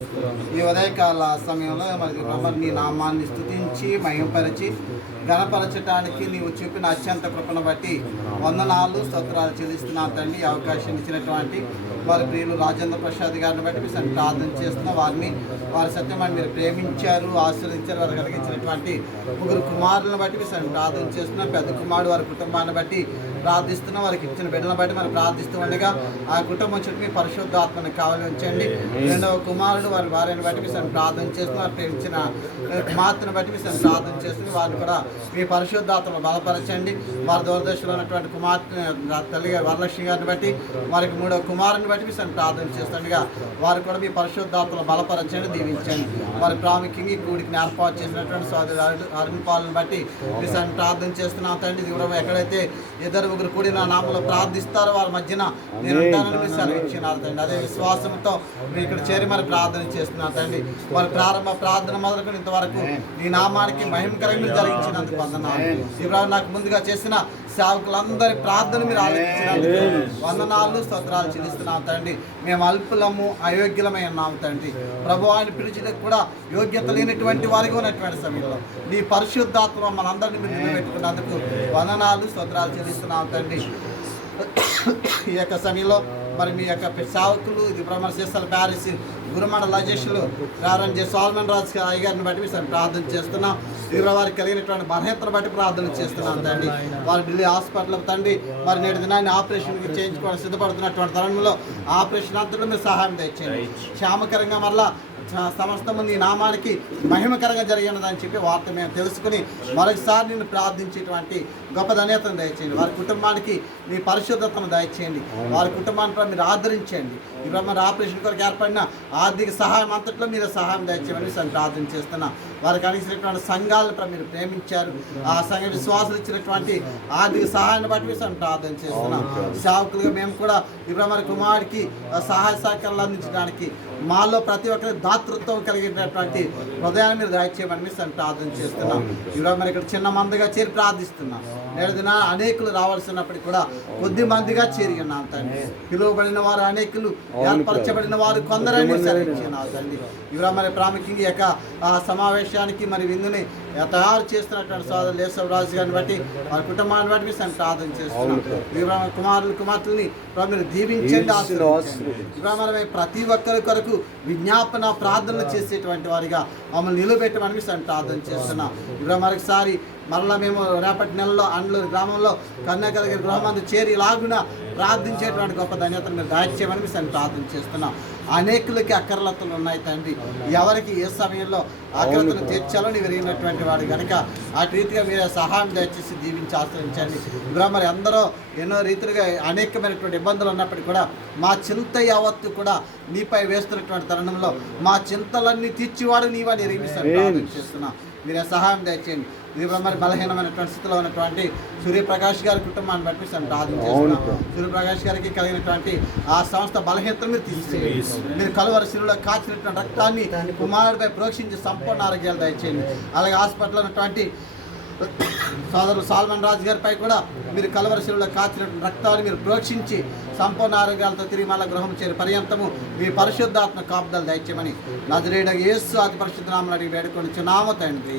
ఈ ఉదయకాల సమయంలో మరి నీ నామాన్ని స్తుతించి మహింపరిచి గణపరచడానికి నీవు చూపిన అత్యంత కృపను బట్టి వందనాలు స్తోత్రాలు చెల్లిస్తున్నాను తండ్రి. ఈ అవకాశం ఇచ్చినటువంటి వారి ప్రియులు రాజేంద్ర ప్రసాద్ గారిని బట్టి మీరు ప్రార్థన చేస్తున్న వారి సత్యమని మీరు ప్రేమించారు, ఆశీర్వదించారు. వారు కలిగించినటువంటి ముగ్గురు కుమారులను బట్టి మీరు ప్రార్థన చేస్తున్నాం. పెద్ద కుమారుడు వారి కుటుంబాన్ని బట్టి ప్రార్థిస్తున్నాం. వారికి ఇచ్చిన బిడ్డలను బట్టి మనం ప్రార్థిస్తూ ఉండగా ఆ కుటుంబం చుట్టూ మీ పరిశుద్ధాత్మను కావాలి ఉంచండి. రెండవ కుమారుడు వారి భార్యను బట్టి మీరు ప్రార్థన చేస్తున్నారు. వారు ప్రేమించిన కుమార్తెను బట్టి మీరు ప్రార్థన చేస్తుంది. వారిని కూడా మీ పరిశుద్ధాత్మను బలపరచండి. వారి దూరదర్శనంలో ఉన్నటువంటి కుమార్తె తల్లి వరలక్ష్మి గారిని బట్టి వారికి మూడవ కుమారుని బట్టి మీరు ప్రార్థన చేస్తుండగా వారు కూడా మీ పరిశుద్ధాత్మను బలపరచండి, దీవించండి. వారి ప్రాముఖ్యంగా కూడికి ఏర్పాటు చేసినటువంటి సోదరు అరుణ్ పాలను బట్టి మీరు ప్రార్థన చేస్తున్నాం తండ్రి. దూరం ఎక్కడైతే ఇద్దరు ముగ్గురు కూడి నా నామంలో ప్రార్థిస్తారో వారి మధ్యన నేను ఉంటానని మీరు సెలవిచ్చినారు తండ్రి. అదే విశ్వాసంతో మీరు ఇక్కడ చేరి మరి ప్రార్థన చేస్తున్నారు తండ్రి. వారి ప్రారంభ ప్రార్థన మొదలుకొని ఇంతవరకు నీ నామానికి మహిమకరంగా మీరు జరిగించినందుకు వందనాలు. ఇవ్వడం నాకు ముందుగా చేసిన సేవకులందరి ప్రార్థన మీరు ఆలోచించినందుకు వందనాలు స్తోత్రాలు చెల్లిస్తున్నాం తండ్రి. మేము అల్పులము అయోగ్యులమై ఉన్నాము తండ్రి. ప్రభు ఆయన పిలిచినకు కూడా యోగ్యత లేనటువంటి వారిగా ఉన్నటువంటి సమయంలో నీ పరిశుద్ధాత్మ మనందరినీ మీరు నిలబెట్టుకున్నందుకు వందనాలు స్తోత్రాలు చెల్లిస్తున్నాం తండ్రి. ఈ యొక్క సమయంలో మరి మీ యొక్క సేవకులు ఇది బ్రహ్మశేషాల ప్యారిస్ గురుమండల అధ్యక్షులు ప్రారంభ సాల్మన్ రాజు గారిని బట్టి మేము ప్రార్థన చేస్తున్నాం. తీవ్ర వారికి కలిగినటువంటి బలహీనతను బట్టి ప్రార్థన చేస్తున్నాం తండ్రి. వారి ఢిల్లీ హాస్పిటల్ తండ్రి మరి నేటి దినాన్ని ఆపరేషన్ చేయించుకోవడానికి సిద్ధపడుతున్నటువంటి తరుణంలో ఆపరేషన్ అంతలో మీరు సహాయం తెచ్చేయండి. క్షేమకరంగా మరలా సమస్తము నీ నామానికి మహిమకరంగా జరిగినదని చెప్పి వార్త మేము తెలుసుకుని మరొకసారి నేను ప్రార్థించేటువంటి గొప్ప ధన్యతను దయచేయండి. వారి కుటుంబానికి మీ పరిశుద్ధతను దయచేయండి. వారి కుటుంబాన్ని మీరు ఆదరించండి. ఇప్పుడు మరి ఆపరేషన్ కొరకు ఏర్పడిన ఆర్థిక సహాయం అంతట్లో మీరు సహాయం దయచేయమని ప్రార్థన చేస్తున్నా. వారికి అందించినటువంటి సంఘాలను మీరు ప్రేమించారు. ఆ సంఘ విశ్వాసాలు ఇచ్చినటువంటి ఆర్థిక సహాయాన్ని బట్టి మీరు ప్రార్థన చేస్తున్నాం. సేవకులుగా మేము కూడా ఇప్పుడు మరి కుమారుడికి సహాయ సహకారాలు అందించడానికి మాలో ప్రతి ఒక్కరి దాతృత్వం కలిగినటువంటి హృదయాన్ని మీరు దయచేయమని మీరు ప్రార్థన చేస్తున్నాం. ఇప్పుడు మరి ఇక్కడ చిన్న మందిగా చేరి ప్రార్థిస్తున్నాం. నేడు దిన అనేకులు రావాల్సినప్పటికీ కూడా కొద్ది మందిగా చేరి ఉన్నాం తండ్రి. పిలువబడిన వారు అనేకులు, ఏర్పరచబడిన వారు కొందరని సెలవిచ్చినాం తండ్రి. ఇప్పుడు మరి ప్రాముఖ్యంగా యొక్క సమావేశానికి మరి విందుని తయారు చేస్తున్నటువంటి సోదరు లేసవరాజు గారిని బట్టి వారి కుటుంబాన్ని బట్టి మీరు ప్రార్థన చేస్తున్నాం. కుమారులు కుమార్తెల్ని మీరు దీవించండి, ఆశీర్వదించండి. ఇప్పుడు ప్రతి ఒక్కరి కొరకు విజ్ఞాపన ప్రార్థనలు చేసేటువంటి వారిగా మమ్మల్ని నిలబెట్టమని మేము ప్రార్థన చేస్తున్నాం. ఇప్పుడు మరొకసారి మరలా మేము రేపటి నెలలో అండ్లూరు గ్రామంలో కన్యాకలగిరి గృహమందు చేరి లాగున ప్రార్థించేటువంటి గొప్ప ధన్యతను మీరు దాచేయమని మేము ప్రార్థన చేస్తున్నాం. అనేకులకి అక్కర్లతలు ఉన్నాయి తండ్రి. ఎవరికి ఏ సమయంలో ఆకర్తను తీర్చాలో విరిగినటువంటి వాడు కనుక ఆ రీతిగా మీరే సహాయం దయచేసి దీవించి ఆశ్రయించండి. ఇప్పుడు మరి అందరూ ఎన్నో రీతిలుగా అనేకమైనటువంటి ఇబ్బందులు ఉన్నప్పటికీ కూడా మా చింత యావత్తు కూడా నీపై వేస్తున్నటువంటి తరుణంలో మా చింతలన్నీ తీర్చివాడు నీవని ప్రార్థన చేస్తున్నాం. మీరే సహాయం దయచేయండి. మీరు మరి బలహీనమైనటువంటి స్థితిలో ఉన్నటువంటి సూర్యప్రకాష్ గారి కుటుంబాన్ని బట్టి ప్రార్థన చేస్తున్నాం. సూర్యప్రకాష్ గారికి కలిగినటువంటి ఆ సంస్థ బలహీనతను మీరు తీసేయండి. మీరు కలువరి శిలువలో కాచినటువంటి రక్తాన్ని కుమారుడిపై ప్రోక్షించి సంపూర్ణ ఆరోగ్యాలు దయచేయండి. అలాగే హాస్పిటల్లో ఉన్నటువంటి సోదరుడు సాల్మన్ రాజు గారిపై కూడా మీరు కలువరి శిలువలో కాచినటువంటి రక్తాన్ని మీరు ప్రోక్షించి సంపూర్ణ ఆరోగ్యాలతో తిరిగి మళ్ళా గృహం చేరి పర్యంతము మీ పరిశుద్ధాత్మ కాపుదలు దయచేయమని నజరేయుడైన యేసు అతి పరిశుద్ధ నామమున అడిగి వేడుకొనుచున్నాము తండ్రి.